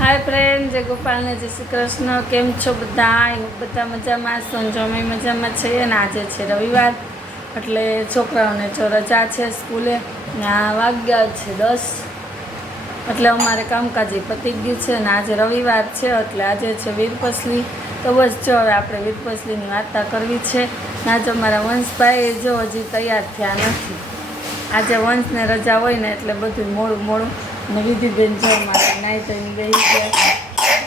Hi friend, जय गोपाल ने जय श्री कृष्ण। केम छो बधा? बधा मजामां छो ने અમે મજામાં છીએ ને આજે છે રવિવાર એટલે છોકરાઓને જો રજા છે સ્કૂલે ને આ વાગ્યા છે 10 એટલે અમારે કામકાજી પતી ગયું છે ને આજે રવિવાર છે એટલે આજે છે વીરપસલી। તો બસ જો હવે આપણે વીરપસલીની વાર્તા કરવી છે ને આજે અમારા વંશભાઈ જો હજી તૈયાર થયા નથી। આજે વંશને રજા હોય ને એટલે બધું મોડું મોડું ને વિધિબેન જો અમારે નાઈ ધોઈને બેસી ગયા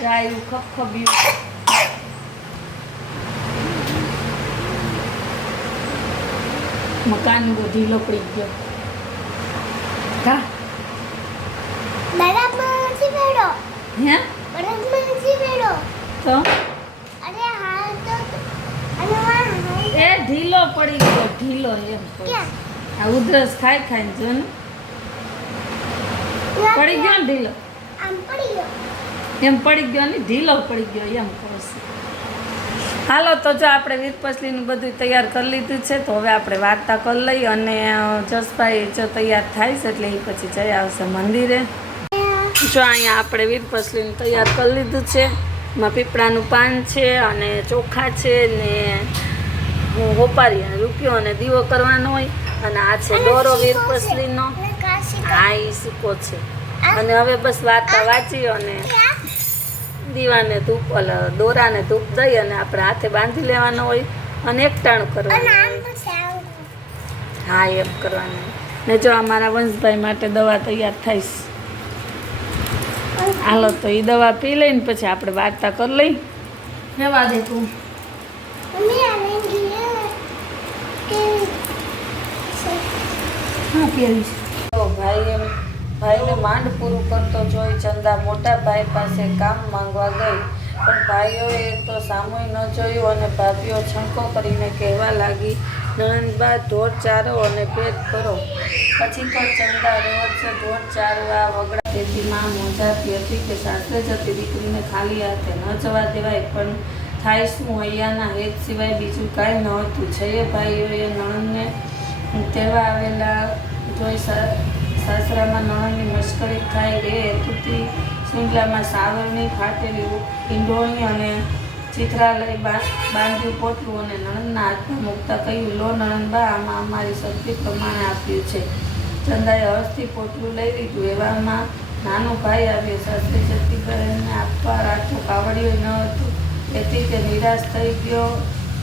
ગાયું ખબખબ્યું મકાન બહુ ઢીલો પડી ગયો કા બરાબર નથી બેડો હે બરાબર નથી બેડો તો અરે હા તો અને એ ઢીલો પડી ગયો ઢીલો એમ ક્યાં આ ઉધરસ ખાઈ ખાઈને જો ને પડી ગયો ને ઢીલો આમ પડી ગયો એમ પડી ગયો ને ઢીલો પડી ગયો એમ કહું છું। હાલો તો જો આપણે વીરપસલીનું બધું તૈયાર કરી લીધું છે તો હવે આપણે વાર્તા કરી લઈએ અને જસભાઈ જો તૈયાર થાય છે એટલે એ પછી જઈ આવશે મંદિરે। જો અહીંયા આપણે વીરપસલીનું તૈયાર કરી લીધું છે। એમાં પીપળાનું પાન છે અને ચોખા છે ને હોપારી અને રૂપિયો અને દીવો કરવાનો હોય અને આ છે દોરો વીરપસલીનો અને કાશી આ એ સિક્કો છે અને હવે બસ વાર્તા વાંચી અને દીવાને ધૂપ દોરાને ધૂપ દઈ અને આપણે હાથે બાંધી લેવાનો હોય અને એકટાણું કરવાનું આમ હોય। તો સાવ હા એમ કરવાનું ને જો અમારા વંશભાઈ માટે દવા તૈયાર થઈશ। હાલો તો એ દવા પી લઈને પછી આપણે વાર્તા કરી લઈ રેવા દે તું મમ્મી આને ગીએ કે હા કેવી તો ભાઈને માંડ પૂરું કરતો જોઈ ચંદા મોટા ભાઈ પાસે કામ માંગવા ગઈ પણ ભાઈઓએ તો સામું ન જોયું અને ભાભીઓ છણકો કરીને કહેવા લાગી નણંદબા ઢોર ચારો અને પેટ ભરો। પછી તો ચંદા રોજ ઢોર ચારવા વગડા તેથી માં મોંઝાતી હતી કે સાસરે જતી દીકરીને ખાલી હાથે ન જવા દેવાય પણ થાય શું હૈયાના હેત સિવાય બીજું કાંઈ નહોતું। છએ ભાઈઓએ નણંદને તેવા આવેલા જોઈ સાસરામાં નણંદની મશ્કરી થાય એ હેતુથી શિંગલામાં સાવરણી ફાટેલી ઈંડોણી અને ચિત્રા લઈ બાંધ્યું પોટલું અને નણંદના હાથમાં મૂકતા કહ્યું લો નણંદબા આમાં અમારી શક્તિ પ્રમાણે આપ્યું છે। ચંદાએ હર્ષથી પોટલું લઈ લીધું એવામાં નાનો ભાઈ આવ્યો સાસરી જતી બહેનને આપવા રાખ્યું કાવડિયું ન હતું એથી તે નિરાશ થઈ ગયો।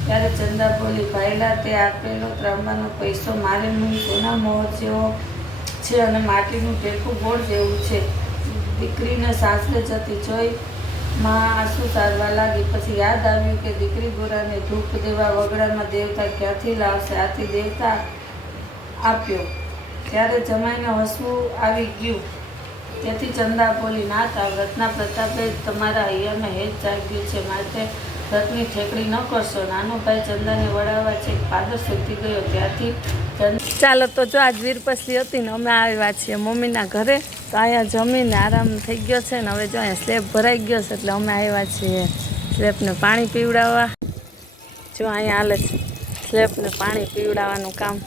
ત્યારે ચંદા બોલી ભાઈલા તે આપેલો ત્રાંબાનો પૈસો મારે મું સોના મોર જેવો છે અને માટીનું ટેકું ગોળ જેવું છે। દીકરીને સાસરે જતી જોઈ માં આંસુ સારવા લાગી। પછી યાદ આવ્યું કે દીકરી ગોરાને ધૂપ દેવા વગડામાં દેવતા ક્યાંથી લાવશે આથી દેવતા આપ્યો। ત્યારે જમાઈને હસવું આવી ગયું તેથી ચંદા બોલી નાથ આ વ્રતના પ્રતાપે તમારા હૈયામાં હેત જાગ્યું છે માટે વ્રતની ઠેકડી ન કરશો। નાનો ભાઈ ચંદાને વળાવવા છે પાદર સુધી ગયો ત્યાંથી ચાલો તો જો આજ વીરપસલી હતી ને અમે આવ્યા છીએ મમ્મીના ઘરે તો અહીંયા જમીને આરામ થઈ ગયો છે ને હવે જો અહીંયા સ્લેબ ભરાઈ ગયો છે એટલે અમે આવ્યા છીએ સ્લેબને પાણી પીવડાવવા। જો અહીંયા હાલે છે સ્લેબને પાણી પીવડાવવાનું કામ।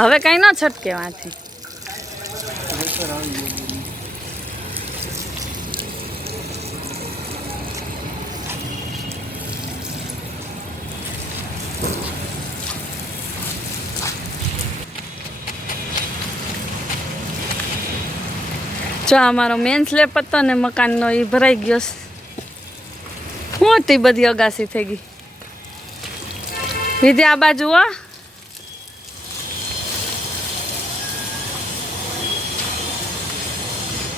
હવે કઈ ન છટકે વાંથી જો અમારો મેન સ્લેબ હતો ને મકાનનો એ ભરાઈ ગયો મોટી બધી અગાસી થઈ ગઈ। વિધિ આ બાજુ હો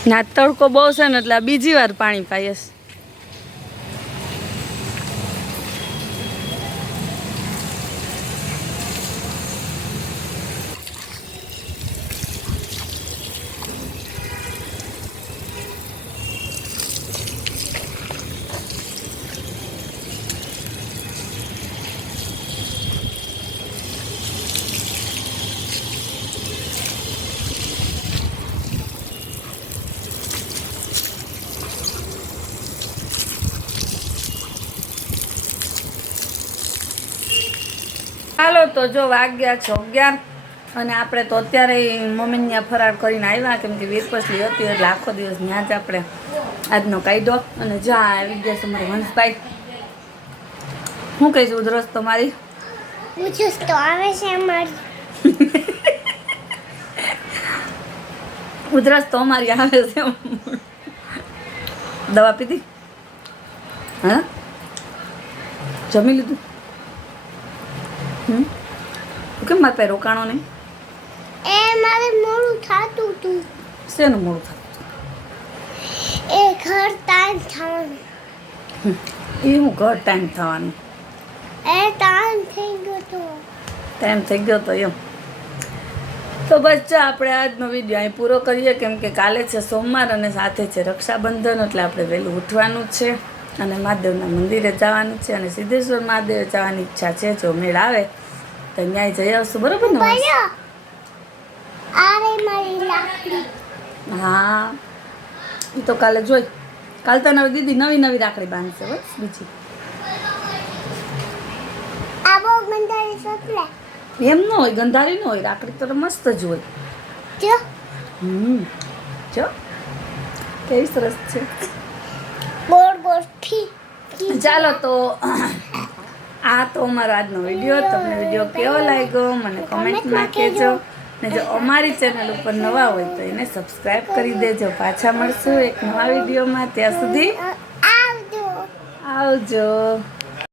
ના તડકો બહુ છે ને એટલે બીજી વાર પાણી પાઈશ। ચાલો તો જો વાગ્યા 11 અને આપણે તો અત્યારે મમ્મી ત્યાં ફરાર કરીને આવ્યા કેમ કે વીરપસલી હતી એટલે આખો દિવસ ત્યાં જ આપણે આજનો કાઢ્યો અને જ્યાં આવી ગયા છે મારા હંસભાઈ. શું કહીશ ઉધરસ તમારી? પૂછું તો આવે છે અમારી. ઉધરસ તો અમારી આવે છે. દવા પીધી? હા, જમી લીધું? તું કેમ મારા પાસે રોકાણો નહીં? એ મારે મોડું થતું હતું. શેનું મોડું થતું? એ ઘર ટાઈમ થવાનું. એ હું ઘર ટાઈમ થવાનું? એ ટાઈમ થઈ ગયો તો. ટાઈમ થઈ ગયો તો એમ. તો બસ જો આપણે આજનો વિડીયો અહીં પૂરો કરીએ કેમ કે કાલે છે સોમવાર અને સાથે છે રક્ષાબંધન એટલે આપણે વહેલું ઉઠવાનું જ છે અને મહાદેવના મંદિરે જવાનું છે અને સિદ્ધેશ્વર મહાદેવે જવાની ઈચ્છા છે. જો મેળ આવે તો ન્યાય જઈ આવશું, બરોબર ને? ભૈયા આરે મારી લાકડી. હા, એ તો કાલે જોઈ. કાલ તો નવી દીદી નવી રાખડી બાંધશે બસ બીજી. આ બહુ ગંધારી સપલે. એમ ન હોય, ગંધારી ન હોય, રાખડી તો મસ્ત જ હોય. જો જો કેવી સરસ છે. બોર બોર ઠી. ચાલો તો આ તો અમારો આજનો વિડીયો. તમને વિડીયો કેવો લાગ્યો મને કોમેન્ટમાં કહેજો ને જો અમારી ચેનલ ઉપર નવા હોય તો એને સબસ્ક્રાઈબ કરી દેજો. પાછા મળશું એક નવા વિડીયોમાં. ત્યાં સુધી આવજો. આવજો.